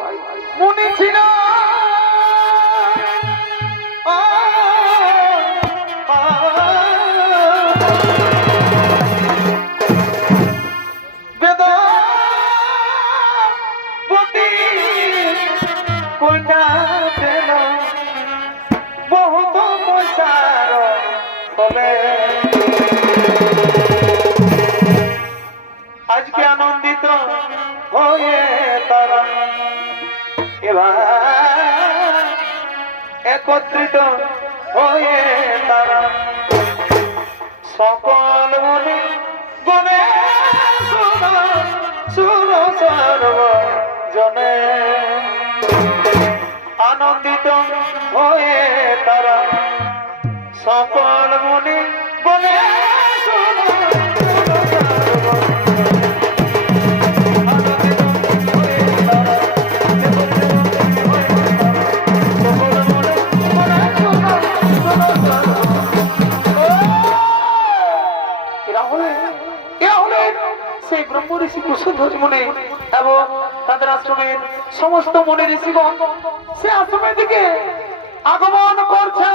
ভাই মনে ছিল বহুত পয়সার হবে আজকে আনন্দিত হয়ে তারা এবার একত্রিত হয়ে তারা সকল মনে গনে সুর সর্বজনে আনন্দিত হয়ে তারা সকল মনে বলে সেই ব্রহ্ম ঋষি কুশধ্বজ মুনি এবং তাদের আশ্রমের সমস্ত মুনি ঋষিগণ সে আশ্রমের দিকে আগমন করছে।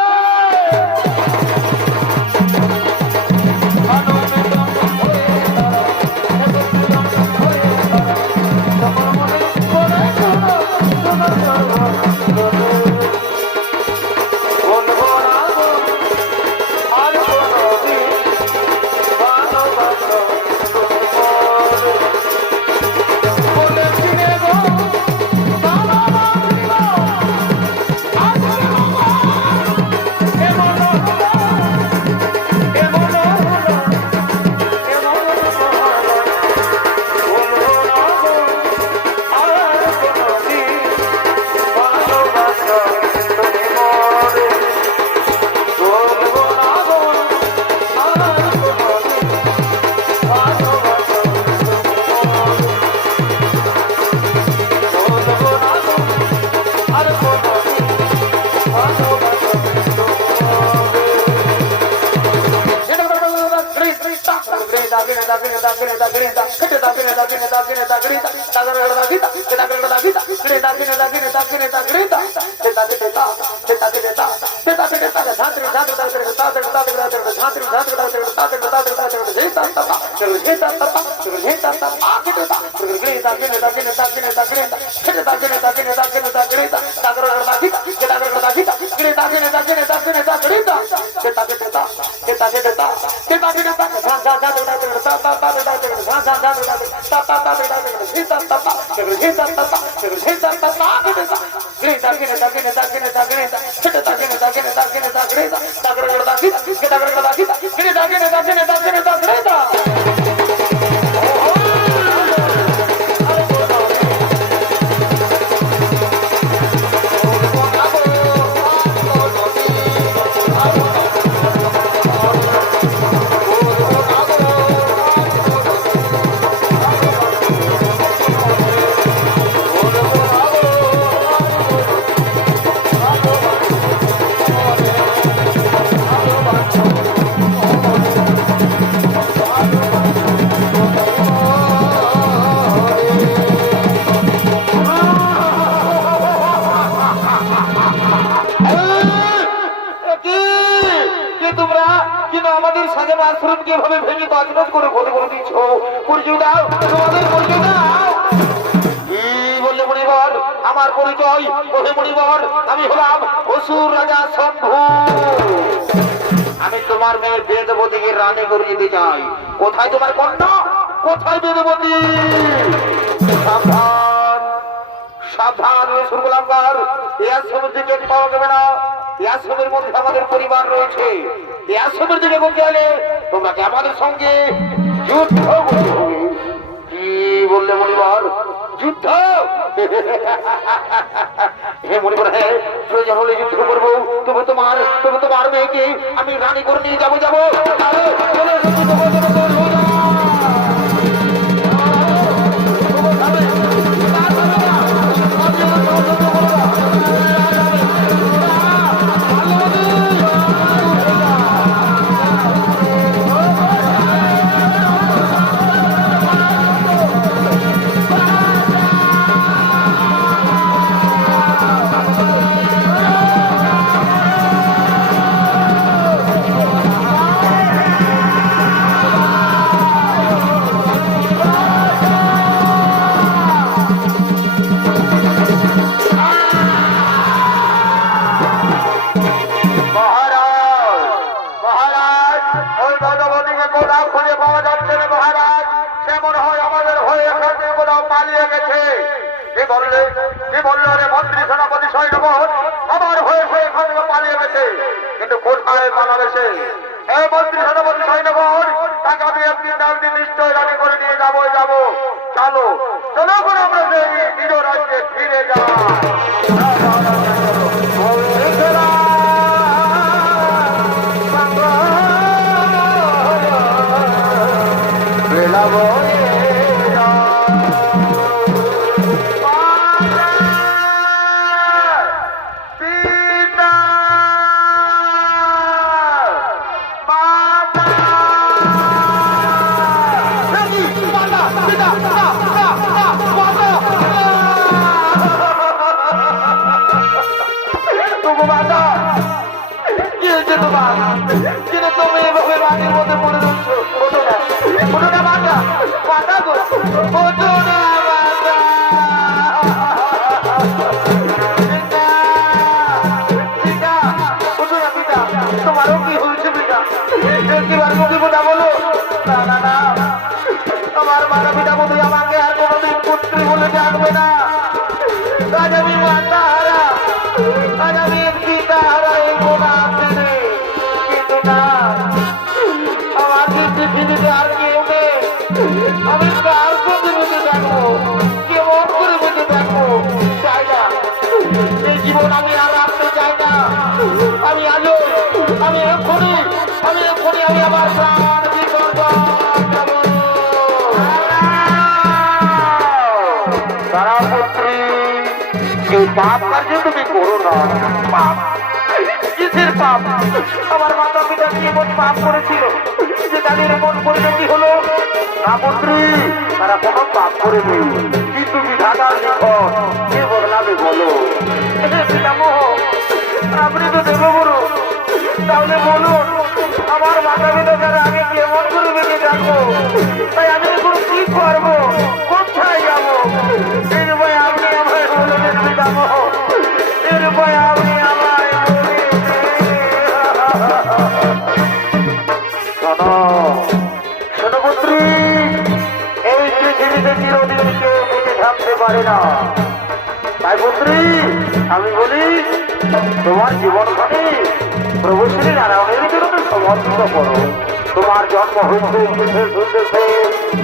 আমার পরিচয় আমি হলাম অসুর রাজা শম্ভু। আমি তোমার মেয়ে বেদবতীকে রানী করে দিতে চাই। কোথায় তোমার কন্যা? কোথায় বেদবতী? সাবধান সাবধান সুরগুলাঙ্গার, এই আশ্রমের দিকে পাওয়া যাবে না। এই আশ্রমের মধ্যে আমাদের পরিবার রয়েছে। এই আশ্রমের দিকে বলতে হলে তোমাকে আমাদের সঙ্গে যুদ্ধ করতে হবে। কি বললে মণিবার? যুদ্ধ? হে মণিবার, হ্যাঁ প্রয়োজন হলে যুদ্ধ করবো। তবে তোমার মেয়েকে আমি রানী করে নিয়ে যাবো। ওই ভগবতীকে কোথাও খুঁজে পাওয়া যাচ্ছে না মহারাজ। সে মনে হয় আমাদের হয়ে এখান থেকে কোথাও পালিয়ে গেছে। কি বললো রে মন্ত্রী সেনাপতি সৈন্যবর? আমার হয়ে এখান থেকে পালিয়ে গেছে, কিন্তু কোথায় পালাবে সে? এই মন্ত্রী সেনাপতি সৈন্যবর, তাকে আমি একদিন নিশ্চয় রানি করে নিয়ে যাবো। চলো চলো করে আমরা সেই নিজ রাজ্যে ফিরে যাই। তোমারও কি হয়েছে পিতা? বলো না, আমার মারা পিতা বোধ আমাকে আর কোনোদিন পুত্রী বলে জানবে না। আজ আমি মাতা হারা, আজ আমি পিতা হারা, এই কোনা দিনে। কিন্তু না, আমার কি পৃথিবীতে আর কেউ নেই। আমি কার সঙ্গে বেঁচে থাকবো, কেমন করে বেঁচে থাকবো? চাই না, এই জীবন আমি আর রাখতে চাই না। আমি আজও আমি এক্ষুনি আমি আমার প্রাণ বিসর্জন দেব। তারা পুত্রী, এই পাপ কার্য তুমি করো না। পাপ? কিসের পাপ? আমার মাতা পিতা কি এমন পাপ করেছিল যে তাদের এমন পরিণতি হলো? না পুত্রী, তারা কোনো পাপ করেনি, কিন্তু বিধাতার নিকট কে বদলাবে বলো? পিতামহ, আপনি তো দেবগুরু, তাহলে বলুন আমার মাতা পিতা তারা আমি কেমন করে বেঁচে থাকবো? তাই আমি এখন কি করবো, কোথায় যাবো? এর ভয় আপনি আমায় বলবেন পিতামহ, এর ভয় আপনি আমায় শোনো পুত্রী, এই পৃথিবীতে চিরদিন কেউ বেঁচে থাকতে পারে না। তাই পুত্রী, আমি বলি তোমার জীবনখানি প্রভু শ্রী নারায়ণের জন্য সমর্পিত করো। তোমার জন্ম হয়েছে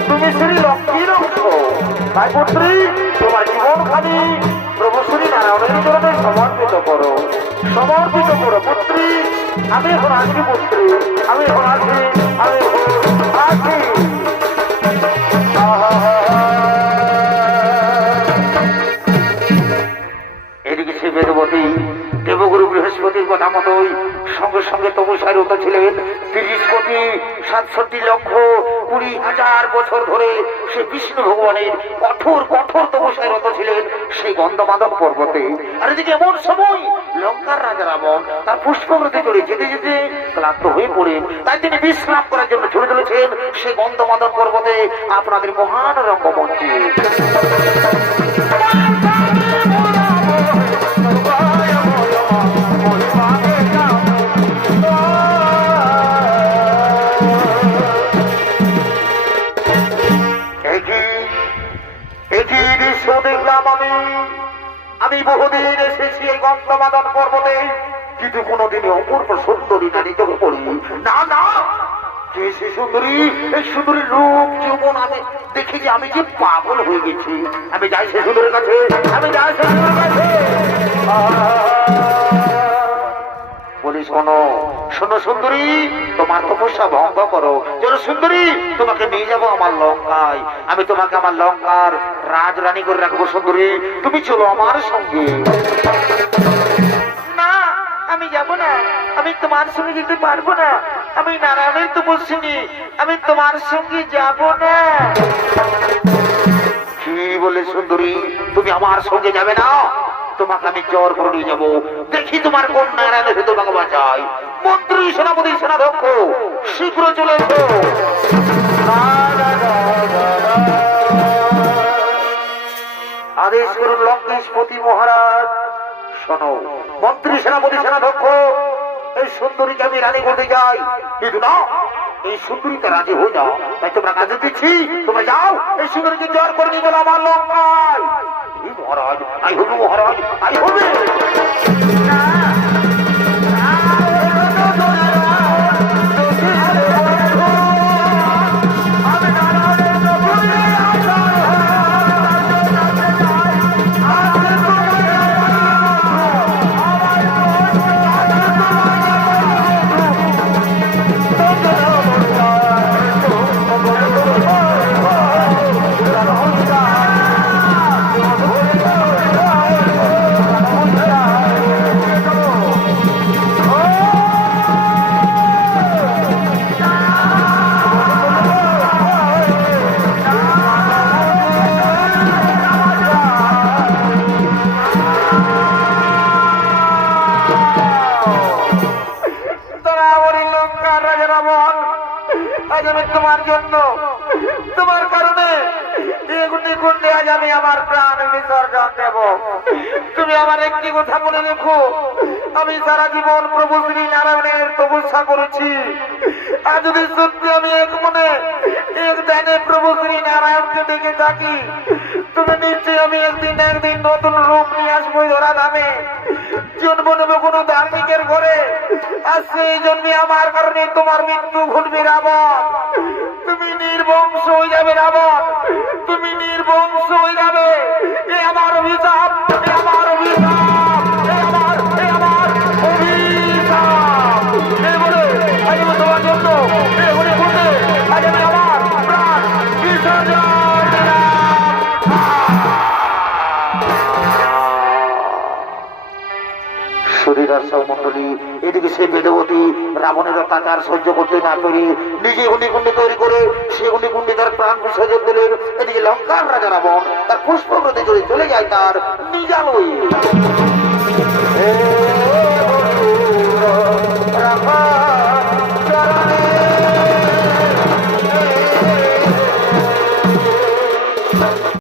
তুমি শ্রী লক্ষ্মীর অংশ। তাই পুত্রী, তোমার জীবনখানি প্রভু শ্রী নারায়ণের জন্য সমর্পিত করো পুত্রী। আমি এখন আসি পুত্রী, আমি এখন আসি। এদিকে সে বেদবতী দেবগুরু বৃহস্পতির কথা মতোই সঙ্গে সঙ্গে তপস্যারত ছিলেন 30,67,20,000 বছর ধরে সে বিষ্ণু ভগবানের কঠোর তপস্যারত ছিলেন সেই গন্ধমাদন পর্বতে। আর এদিকে এমন সময় লঙ্কার রাজা রাবণ তার পুষ্পব্রতে চলে যেতে যেতে ক্লান্ত হয়ে পড়ে, তাই তিনি বিশ্রাম করার জন্য ছুটে চলেছেন সেই গন্ধমাদন পর্বতে আপনাদের মহান রঙ্গমঞ্চে। দেখলাম আমি বহুদিন এসেছি এই গন্ধমাদন পর্বতে, কিন্তু কোনোদিনই অপূর্ব সুন্দরী নারী চোখে পড়ি না। যে সে সুন্দরী, এই সুন্দরী রূপ যৌবন আমি দেখে যে আমি যে পাগল হয়ে গেছি। আমি যাই সে সুন্দরীর কাছে, বলি শোনো সুন্দরী, তোমার তপস্যা ভঙ্গ করো। যেন সুন্দরী, তোমাকে নিয়ে যাবো আমার লঙ্কায়, আমি তোমাকে আমার লঙ্কার রাজরানী করে রাখবো। সুন্দরী, তুমি চলো আমার সঙ্গে। না, আমি যাব না, আমি তোমার সঙ্গে যেতে পারবো না। আমি নারায়ণের তপস্বিনী, আমি তোমার সঙ্গে যাব না। কি বলে সুন্দরী, তুমি আমার সঙ্গে যাবে না? তোমাকে আমি জ্বর করে নিয়ে যাবো, দেখি তোমার কোন নারায়ণের সাথে তোমাকে বাঁচাই। মন্ত্রী সেনাপতি সেনাধ্যক্ষ, শীঘ্র চলে এসো। আদেশ করুন লঙ্কেশপতি মহারাজ। শোনো মন্ত্রী সেনাপতি সেনাধ্যক্ষ, এই সুন্দরীকে আমি রানী করতে যাই, কিন্তু না, এই সুন্দরীতে রাজি হই না। তাই তোমরা কাজে দিচ্ছি, তোমরা যাও এই সুন্দরীকে জয় করে নিয়ে চলো আমার লঙ্কায়। মহারাজ আই হবে, মহারাজ আই হবে। তোমার জন্য, তোমার কারণে কুণ্ডে আজ আমি আমার প্রাণ বিসর্জন দেব। তুমি আমার একটি কথা বলে রেখো, আমি সারা জীবন প্রভু শ্রী নারায়ণের তপস্যা করেছি। আর যদি সত্যি আমি এক মনে এক ধ্যানে প্রভু শ্রী নারায়ণকে দেখে থাকি, তুমি নিশ্চয়ই আমি একদিন নতুন রূপ নিয়ে আসবো ধরা ধামে, জন্ম নেবো কোনো ধার্মিকের ঘরে। আর সেই জন্য আমার কারণে তোমার মৃত্যু ঘটবে রাবণ। তুমি নির্বংশ হয়ে যাবে রাবণ, তুমি নির্বংশ হয়ে যাবে। এ আমার অভিশাপ, এ আমার অভিশাপ, এ আমার অভিশাপ। এই বলে আজ আমি তোমার জন্য বলে বলতে আজ আমি আমার প্রাণ বিসর্জন দিলাম। শরীর মন্ডলী এদিকে সে বেদবতী রাবণের অত্যাচার সহ্য করতে না পেরে নিজে অগ্নিকুণ্ডে তৈরি করে সে অগ্নিকুণ্ডে তার প্রাণ বিসর্জন দিলেন। এদিকে লঙ্কার রাজা রাবণ তার পুষ্পব্রতে চলে যায় তার নিজালয়ে।